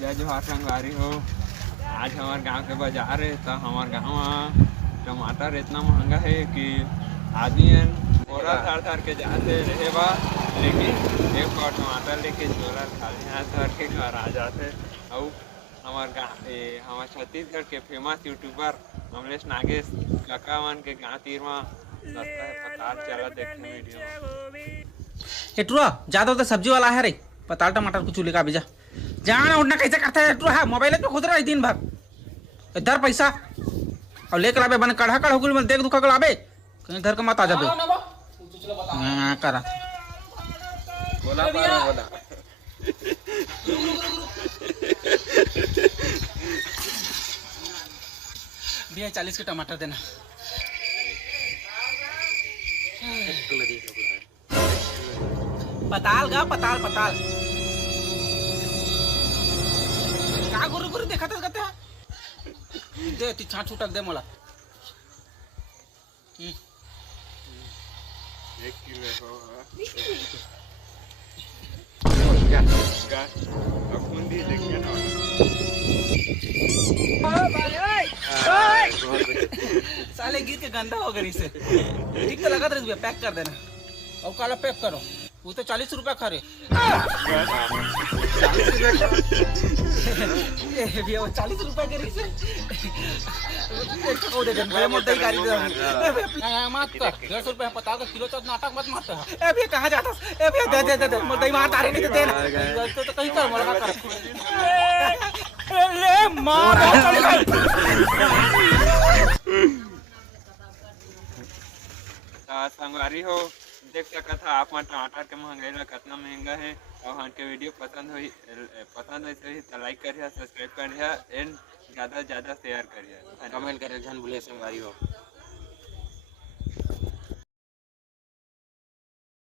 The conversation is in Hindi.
जय जोहार संगवारी हो। आज हमारे गांव के बाजार है तो हमारे गांव में टमाटर इतना महंगा है कि आदमी बोरा धर धर के जाते रहे बा, लेकिन एक बार टमाटर लेके झोला खाली हाथ धर के घर आ जाते। और हमारे गाँव हमारे छत्तीसगढ़ के फेमस यूट्यूबर कमलेश नागेश काका मन के गाँव तीर में सस्ता है पताल चला देखते वीडियो में। एटुआ ज्यादा तो सब्जी वाला है रे, पताल टमाटर कुछ लेकर भेजा। जाना उड़ना कैसे करता है एटुआ? है मोबाइल पे खुद रहा दिन भर इधर पैसा और लेकर आवे बन कढ़ा कढ़ होगुल में देख दुखा कर आवे कहीं इधर का मत आ जाबे। हां करा बोला बोला भैया 40 के टमाटर देना। पताल गा पताल पताल का गुरु गुरु देखा तो कहते हैं दे ती छाछ छूटक दे मोला। 1 किलो हो देखिए ना साले गिर के गंदा हो गई से ठीक तो लगा था पैक कर देना और काला पैक करो। वो तो 40 रुपया खा रहे भैया वो 40 रुपया के रिसे मत कर 150 रुपया पता का किलो तो नाटक मत मारता है। ए भैया कहाँ जाता ए भैया दे दे दे मत दही मार तारे नहीं दे ना तो कहीं कर मोला कर ले मार संगवारी हो। देख सकता था आप टमाटर के महंगाई में कितना महंगा है। और हमके वीडियो पसंद हुई तो लाइक करिए, सब्सक्राइब करिए एंड ज़्यादा से ज़्यादा शेयर करिए, कमेंट करिए। जन भूलिए संगवारी हो।